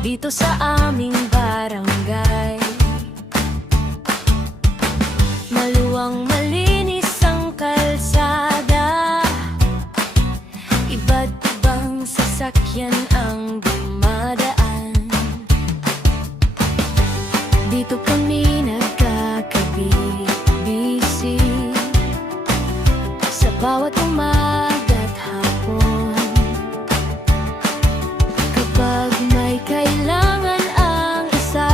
dito sa aming barangay. Maluwang malinis ang kalsada, iba't ibang sasakyan ang dumadaan. Dito kami nagkakabisig sa bawat umaga't hapon. Kapag may kailangan ang isa,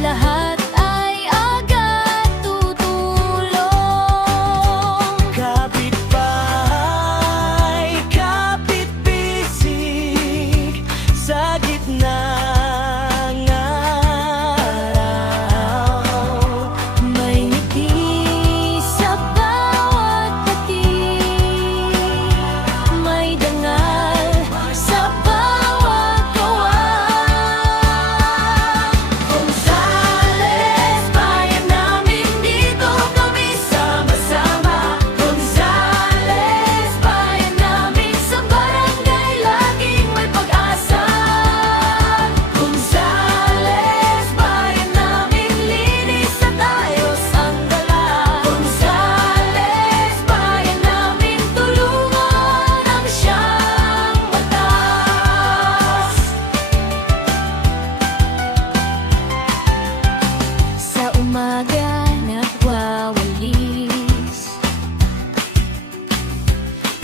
lahat ay agad tutulong. Kapitbahay, kapitbisig sa gitna ng araw. May ngiti sa bawat pating, may dangal sa bawat kawang. Gonzales, bayan namin, dito kami sama-sama. Gonzales, bayan namin, sa barangay laging may pag-asa. Gonzales, bayan namin, linis at ayos ang dala. Gonzales, bayan namin, tulungan ang siyang batas. Sa umaga nagwawalis,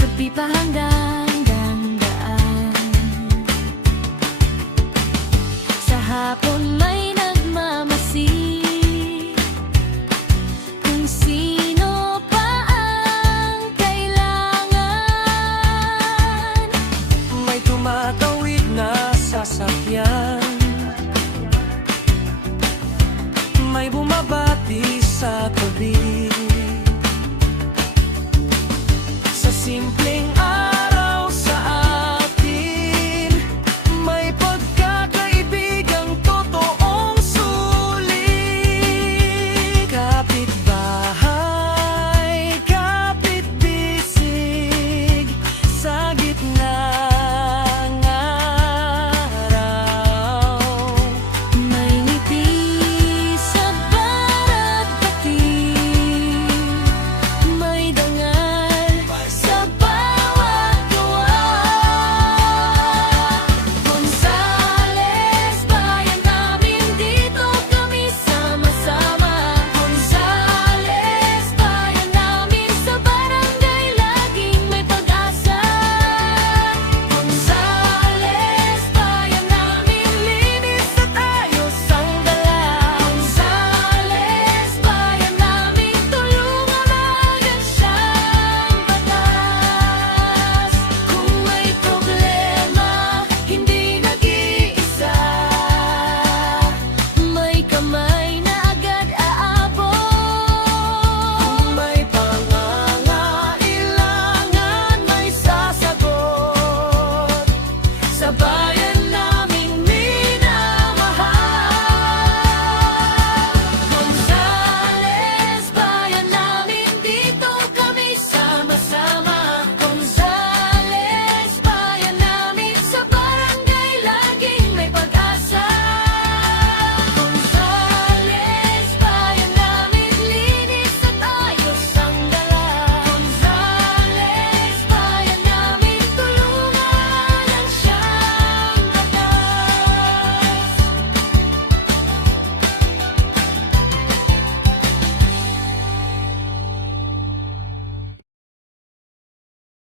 gabi pa hanggang dandaan. Sa hapon may nagmamasid, kung sino pa ang kailangan. May tumatawid na sasakyan, may bumabati sa tabi. Sa simple